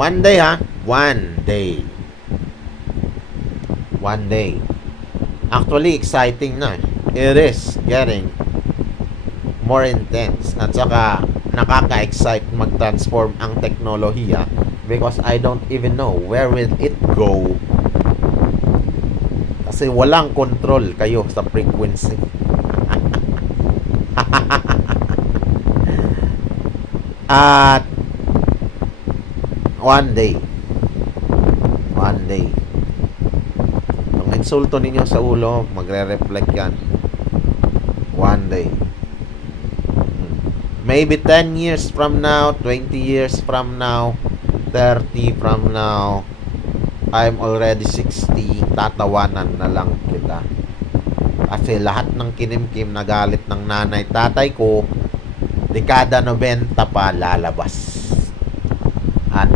One day, ha? One day. One day. Actually, exciting na. It is getting more intense. At saka, nakaka-excite mag-transform ang teknolohiya because I don't even know where will it go. Kasi walang control kayo sa frequency. At one day, yung insulto ninyo sa ulo, magre-reflect yan. One day. Maybe 10 years from now, 20 years from now, 30 from now, I'm already 60, tatawanan na lang kita. Kasi lahat ng kinimkim na galit ng nanay tatay ko, dekada 90 pa lalabas. At